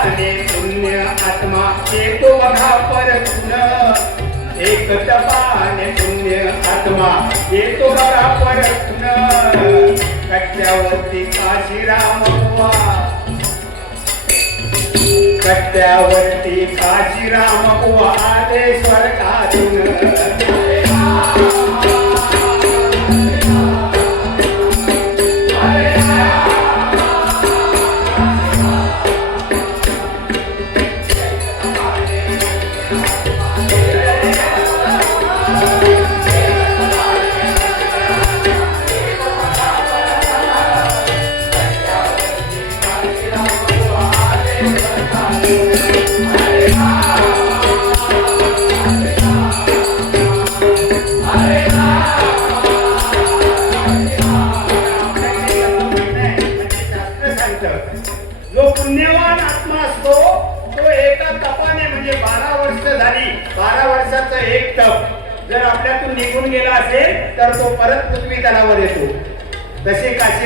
साधने पुण्य आत्मा येतो बघा परतून एक तपाने पुण्य आत्मा येतो बघा परतून कट्ट्यावरती काशीराम बुवा कट्ट्यावरती काशीराम बुवा आले स्वर्गातून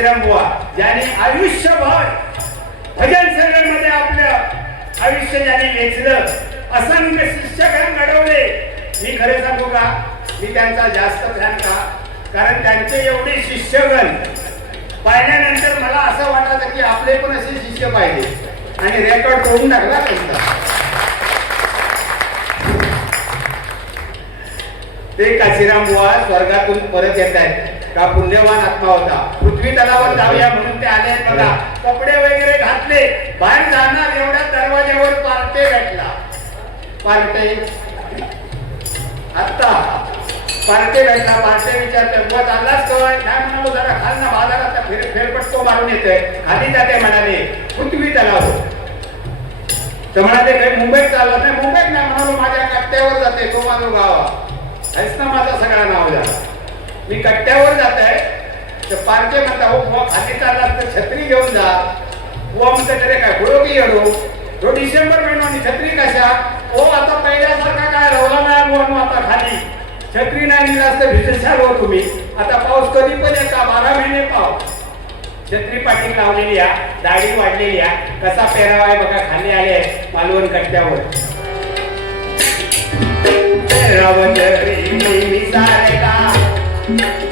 तसे बुवा ज्याने आयुष्यभर भजन सगळ्यांमध्ये आपलं आयुष्य ज्याने वेचलं असंख्य शिक्षक घडवले. मी खरे सांगू का? मी त्यांचा जास्त फॅन का? कारण त्यांचे एवढे शिष्यगण पाहिल्यानंतर मला असं वाटत की आपले पण असे शिष्य पाहिजे. आणि रेकॉर्ड करून टाकला त्यांचा. ते काशीराम बुवा स्वर्गातून परत येत आहेत का पुण्यवान आत्मा होता. पृथ्वी तलावर जाऊया म्हणून ते आले बघा. कपडे वगैरे घातले. बाहेर जाणार एवढ्या दरवाज्यावर पार्टे भेटला. पार्टे. आत्ता. पार्टे भेटला पार्टे विचारते बुवा चाललाच कळ नाही म्हणालो जरा खाल ना बाजारात फेर फेरपटको मारून येते. खाली जाते म्हणाले. पृथ्वी तलावर तर म्हणाले काही मुंबईत चालला नाही. मुंबईत नाही म्हणालो माझ्या कट्ट्यावर जाते तो माझं गाव. आहेच ना माझा सगळा नाव झाला मी कट्ट्यावर जात आहे तर पार्टे म्हणता हो, हो बुवा चालला तर छत्री घेऊन जा. बुवा म्हणते तरी काय गुळो की येडो? तो डिसेंबर महिना छत्री कशा? ओ आता पहिल्यासारखा काय रवला नाही हो, म्हणून आता खाली. छत्री नाही नेला असतं भिजसाल हो तुम्ही. आता पाऊस कधी पण येता बारा महिने पाऊस छत्री पाठी लावलेली या दाढी वाढलेली या. कसा पेहरावा आहे बघा खाली आले मालवण कट्ट्यावर. पेरावं तरी नेहमी सारे का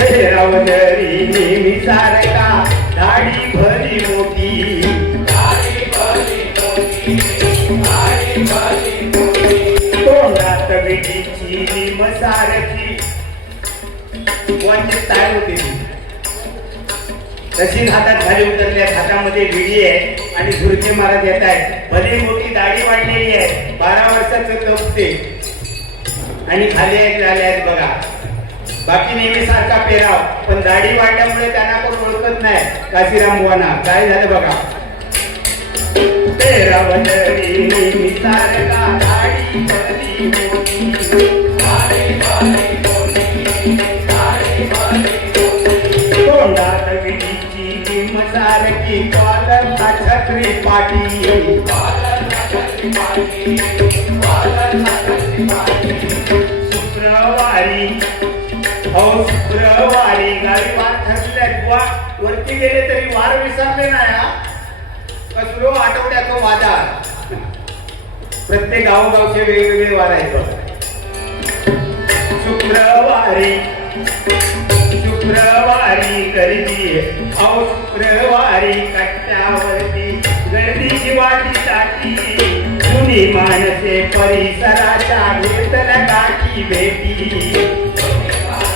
तरी नेहमी सारखा दाढी भरी मोठी तोंडात सारखी. वंचित तयार होते तशी हातात खाली उतरल्या हातामध्ये विडी आहे आणि झुरके मारत येत आहेत. भली मोठी दाढी वाढलेली आहे. बारा वर्षाचं तप आणि खाली आहेत आहेत बघा. बाकी नेहमी सारखा पेराव पण दाढी वाढल्यामुळे त्यांना कोण ओळखत नाही. काशीराम बुवाना. काय झालं बघा. पेराव नेहमी सारखा दाढी तोंडात सारखी छत्री पाटी. शुक्रवारी हो शुक्रवारी वार ठरल्या बुवा. वरती गेले तरी वार विसरले नाही हा. कसलो आठवड्याचा बाजार प्रत्येक गावोगावचे वेगवेगळे वार आहेत शुक्रवारी शुक्रवारी गर्दी अहो शुक्रवारी कट्ट्यावरती गर्दीची वाटी साठी कुणी माणसे परिसराच्या घेतल्या काठी भेटी.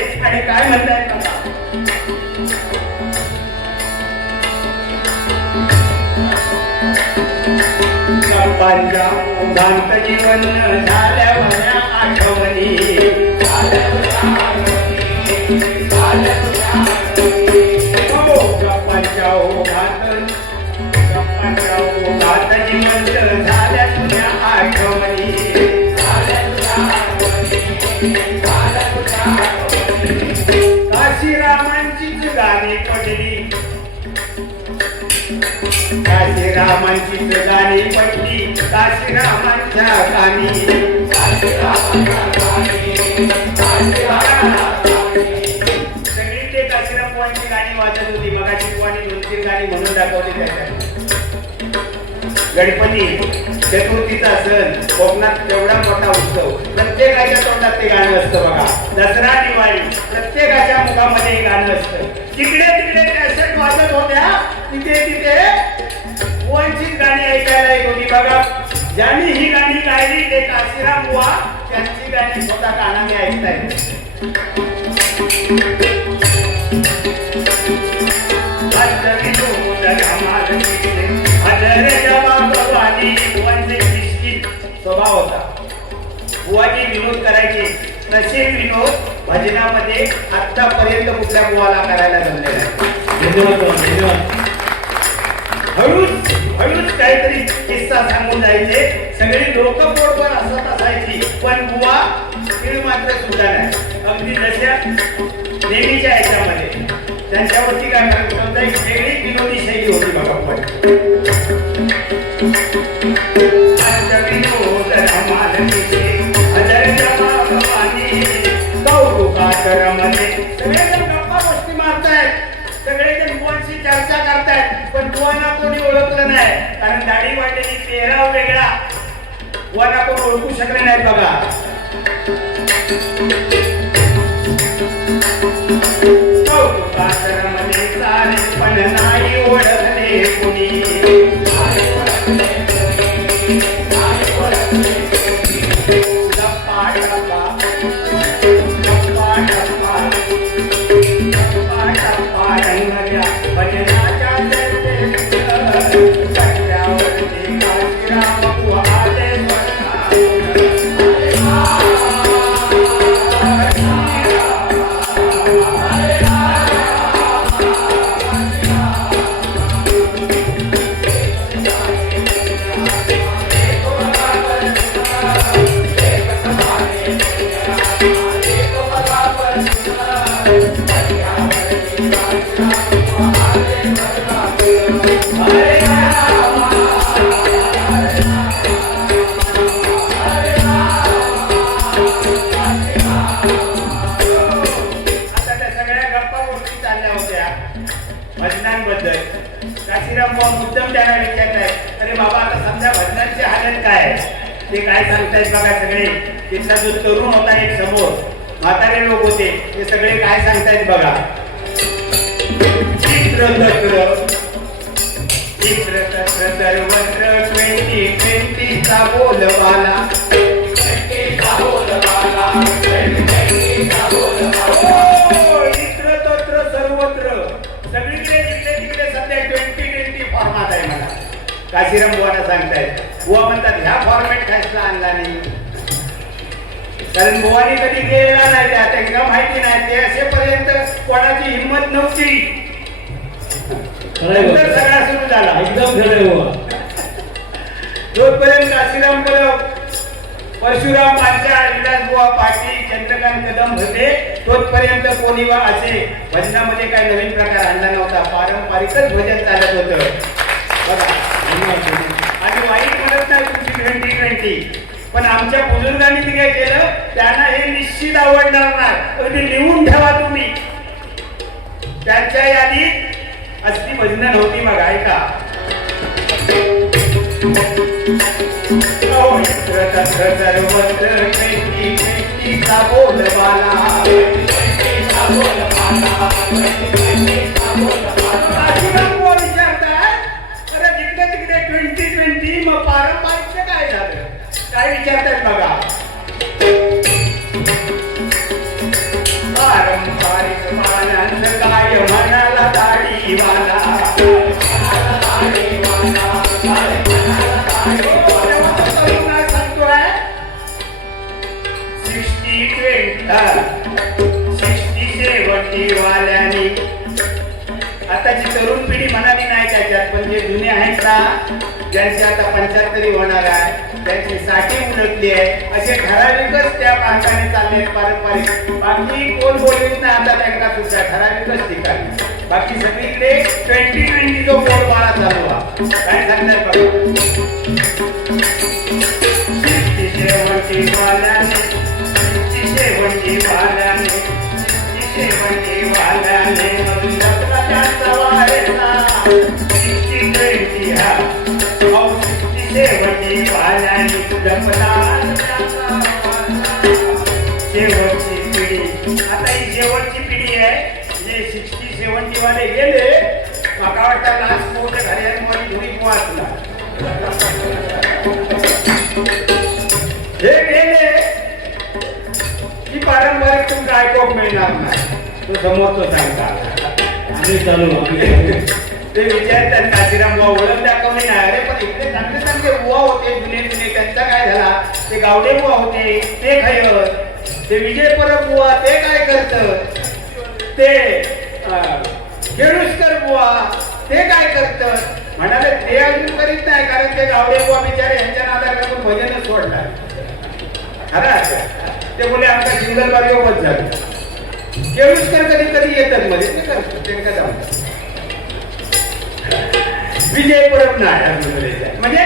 घुसले आणि काय म्हणतायत बघा जीवन झाल्या माझ्या आठवणी. हो, झाल्या तुझ्या आठवणी. रामांची गाणी पडली काशीरामांच्या गाणी सगळी ते काशीराम पोहांची गाणी वाजत होती मगाची बुवानी दोन तीन गाणी म्हणून दाखवली त्याच्या गणपती चतुर्थीचा सण कोकणात तेवढा मोठा उत्सव. प्रत्येकाच्या तोंडात ते गाणं असतं बघा. दसरा दिवाळी प्रत्येकाच्या मुखामध्ये हे गाणं असतं. तिकडे तिकडे कॅसेट वाजत होत्या तिथे तिथे बुवांचीच गाणी ऐकायला येत होती बघा? ज्यांनी ही गाणी गायली ते काशीराम बुवा त्यांची गाणी स्वतः कानाने ऐकतायत. स्वभाव होता. बुवाजी विनोद करायचे. तसे विनोद भजनामध्ये आतापर्यंत कुठल्या बुवाला करायला जमले नाही धन्यवाद धन्यवाद. हळूच हळूच काहीतरी किस्सा सांगून जायचे. सगळी लोक पोटभर असत असायची. पण बुवा तीळ मात्र सुद्धा नाही. अगदी जशा देवीच्या याच्यामध्ये. त्यांच्यावरती काय करत? एक वेगळी विनोदी शैली होती बघा पण आज विनोद कोणी नाही. कारण दाढी वाढलेली चेहरा वेगळा. वर आपण ओळखू शकले नाही बघा. पण नाही ओळखले कुणी. मुद्दाम त्यांना विचारतायत अरे बाबा आता समजा भजनांची हालत काय? ते काय सांगतायत बघा सगळे. तिथला जो तरुण होता एक समोर म्हातारे लोक होते ते सगळे काय सांगतायत बघा. चित्र चित्रतत्र चित्रतत्र सर्वत्र ट्वेंटी ट्वेंटीचा बोलवाला काशीराम बुवाना सांगतायत बुवा म्हणतात ह्या फॉर्मॅट खायला आणला नाही. कारण बुवानी कधी गेलेला नाही त्या त्यांना माहिती नाही. ते असेपर्यंत कोणाची हिंमत नव्हती. नंतर. सगळा सुरू झाला. एकदम खरं जोपर्यंत काशीराम परब परशुराम पांचाळ विलास बुवा पाटील चंद्रकांत कदम होते तोपर्यंत कोणी वा असे भजनामध्ये काय नवीन प्रकार आणला नव्हता. पारंपरिकच भजन चालत होतं. बघा. आणि वाईट म्हणत नाही तुमची ट्वेंटी ट्वेंटी पण आमच्या बुजुर्गांनी ते काय केलं त्यांना हे निश्चित आवडणार नाही. पण ते लिहून ठेवा तुम्ही. त्यांच्या यादीत असली भजन नव्हती मग ऐका. हो, ओ सर्वत्र ट्वेंटी ट्वेंटीचा बोलबाला. ट्वेंटीचा बोलबाला. ट्वेंटीचा बोलबाला. ट्वेंटी मग काय झालं? काय विचारतात बघा. पारंपरिक मानांचं काय म्हणाला दाढीवाला तरुणा सांगतोय सिक्स्टी ट्वेंटी सिक्स्टी वाल्यानी. आताची तरुण पिढी म्हणाली नाही त्याच्यात पण जे जुने आहेत ना ज्यांची आता पंच्याहत्तरी होणार आहे त्यांची साठी उलटली आहे. असे ठराविकच त्या मार्गाने चालले पारंपरिक. बाकी कोण बोलेल ना आता त्यांना सुद्धा ठराविकच ठिकाणी. बाकी सगळीकडे ट्वेंटी ट्वेंटी जो बोल बाळा चालू हा काय सांगणार बघा. सिक्स्टी वाल्याने सिक्स्टी वाल्याने सिक्स्टी सेवन्टी वाल्याने हा. जपला शेवटची पिढी आता ही शेवटची पिढी आहे जे सिक्स्टी सेवन्टी वाले गेले मला वाटतं लास्ट मोठे घरी आहे वाचला हे गेले की पारंपरिक तुमचा ऐकूक मिळणार नाही. तो समोरचा सांगता. आम्ही चालू. ते विचारतात काशीराम बुवा ओळखल्या दाखवली नाही. अरे पण इतके चांगले चांगले बुवा होते जुने जुने. त्यांचा काय झाला? ते गावडे बुवा होते ते खय ते विजय परब बुवा ते काय करत? ते केळुस्कर खेळुसकर बुवा ते काय करत? म्हणाले ते अजून करीत नाही कारण ते गावडे बुवा बिचारे यांच्या नादार करून भजनच सोडणार. खरं ते बोले आमचा सिंगल बाग बस झालं केळुसकर कधी कधी येतात मध्ये ते करतात त्यांना जाऊन विजय पुरवणार म्हणजे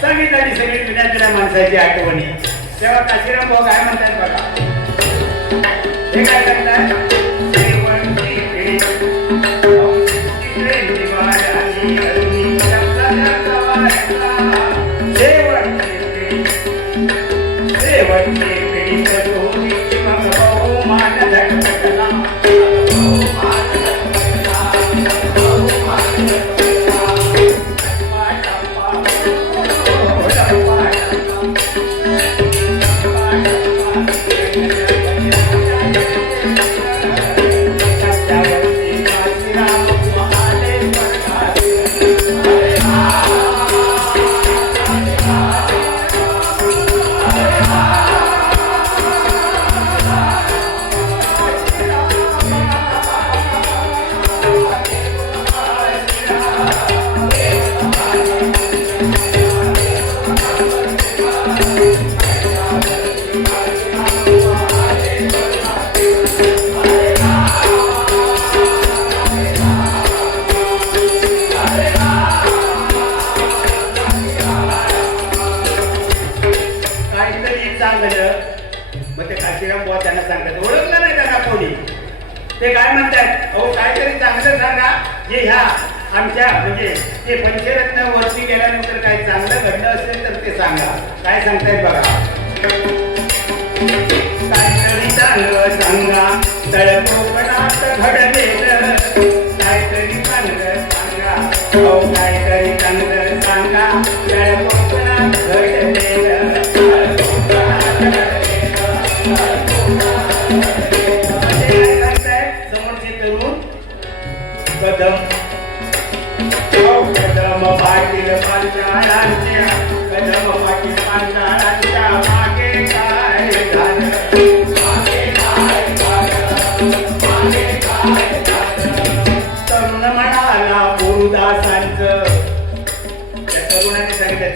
सांगितली सगळी जुन्या जुन्या माणसाची आठवणी. तेव्हा काशीराम भाऊ काय म्हणतात बघा? हे काय करतात Thank you. पंचरत्न वरती गेल्यानंतर काही चांगलं घडलं असेल तर ते सांगा. काय सांगतायत बघा. काहीतरी चांगलं सांगा. तळ कोकणात घडलेलं काहीतरी चांगलं सांगा. हो,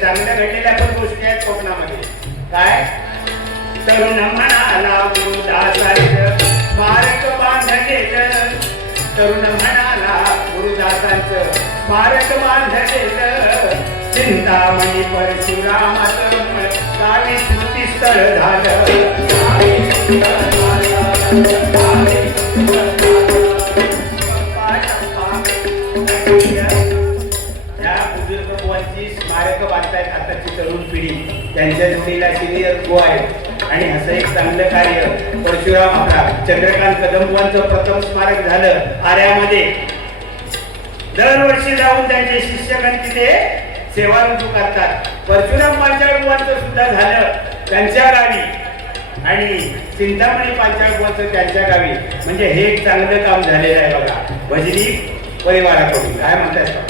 चांगल्या घडलेल्या पण गोष्टी आहेत कोकणामध्ये काय तरुण म्हणाला गुरुदासांच स्मारक बांधलेलं तरुण म्हणाला गुरुदासांचं स्मारक बांधलेलं चिंतामणी परशुरामाचं गावी स्मृती स्थळ झालं. या बांधतायत आताची तरुण पिढी त्यांच्या जोडीला सिनियर गो आहेत आणि असं एक चांगलं कार्य परशुराम आपला चंद्रकांत कदंबांचं प्रथम स्मारक झालं आर्यामध्ये दरवर्षी जाऊन त्यांचे शिक्षकांची तिथे सेवा रुजू करतात. परशुराम पांचाळगुवांचं सुद्धा झालं त्यांच्या गावी. आणि चिंतामणी पांचाळगुवांचं त्यांच्या गावी. म्हणजे हे एक चांगलं काम झालेलं आहे बघा. भजनी परिवाराकडून. काय म्हणतात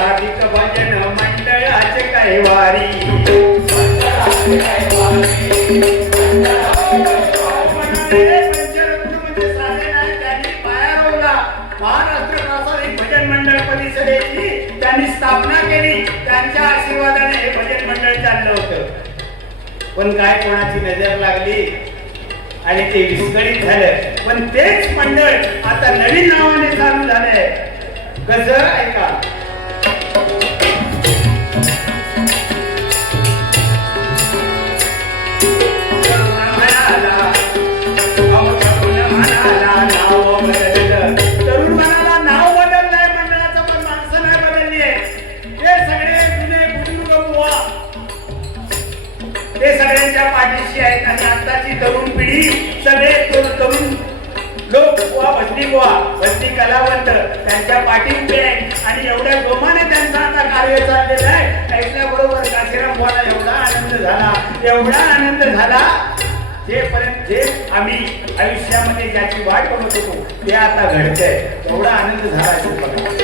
महाराष्ट्राचा भजन मंडळाचे कैवारी त्यांनी महाराष्ट्र प्रासादिक भजन मंडळ परिषदेची त्यांनी स्थापना केली. त्यांच्या आशीर्वादाने हे भजन मंडळ चाललं होतं. पण काय कोणाची नजर लागली? आणि ते विस्कळीत झालं. पण तेच मंडळ आता नवीन नावाने चालू झालंय. कसं ऐका. सगळ्यांच्या पाठीशी आहेत आणि आताची तरुण पिढी सगळे तरुण लोक बुवा भजनी बुवा भजनी कलावंत त्यांच्या पाठींचे आहे. आणि एवढ्या जोमाने त्यांचा आता कार्य चाललेलं आहे. ऐकल्याबरोबर काशीराम बुवाला एवढा आनंद झाला. एवढा आनंद झाला जेपर्यंत जे आम्ही आयुष्यामध्ये ज्याची वाट बघत होतो ते आता घडतंय. एवढा आनंद झाला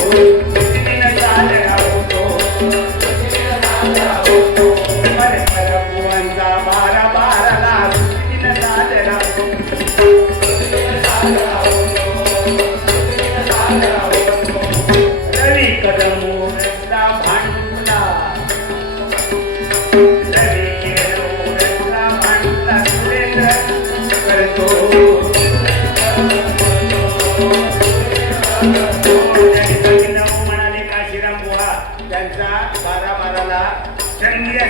Thank you.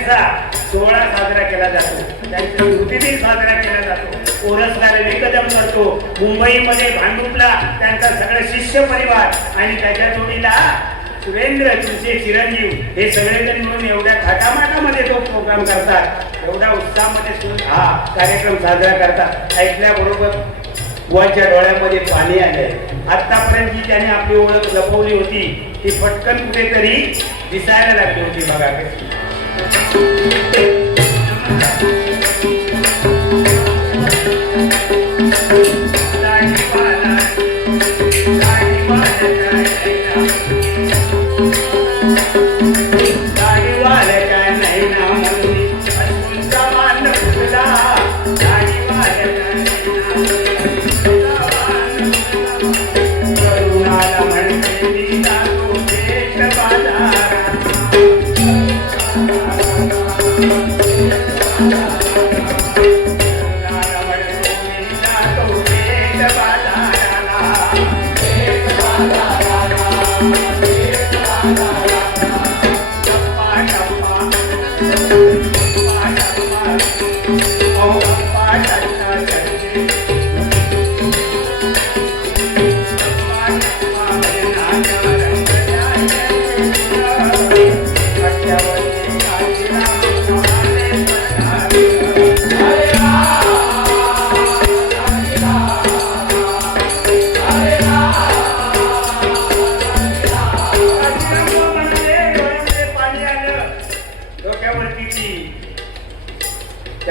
त्यांचा सोहळा साजरा केला जातो. त्यांचा स्मृतिदिन साजरा केला जातो. ओरसला कदम करतो मुंबईमध्ये भांडुपला त्यांचा सगळं शिष्य परिवार आणि त्याच्या जोडीला सुरेंद्र तुमचे चिरंजीव हे सगळेजण म्हणून एवढ्या थाटामाटामध्ये तो प्रोग्राम करतात. एवढ्या उत्साहामध्ये हा कार्यक्रम साजरा करतात. ऐकल्याबरोबर बुवाच्या डोळ्यामध्ये पाणी आले आतापर्यंत जी त्याने आपली ओळख लपवली होती ती पटकन कुठेतरी दिसायला लागली होती बघा. thank you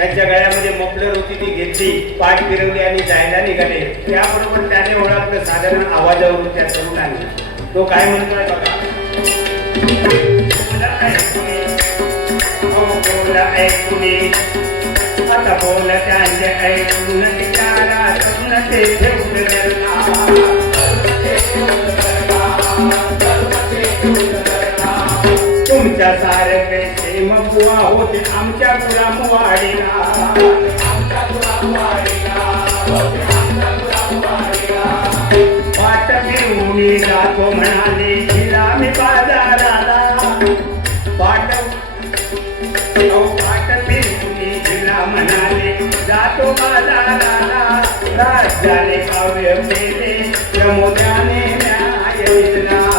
त्यांच्या गळ्यामध्ये मफलर होती ती घेतली पाठ फिरवली आणि जायला निघाले. त्याबरोबर त्याने ओळखलं साधारण आवाजावरून त्या तरुणाने. तो काय म्हणतोय बघा. बोला ऐकुनी, हो, आता बोल त्यांचे ऐकून विचारा तरुण ते ठेवून धरला. तुमच्या सारखे प्रेम बुवा होते आमच्या गुलामवाडीला पाट मी जातो म्हणाले तिला मी बाजाराला. पाट अहो, पाट फिरवून हिला म्हणाले जातो बाजाराला. राज्याने काव्य केले प्रमोदाने न्याय दिला.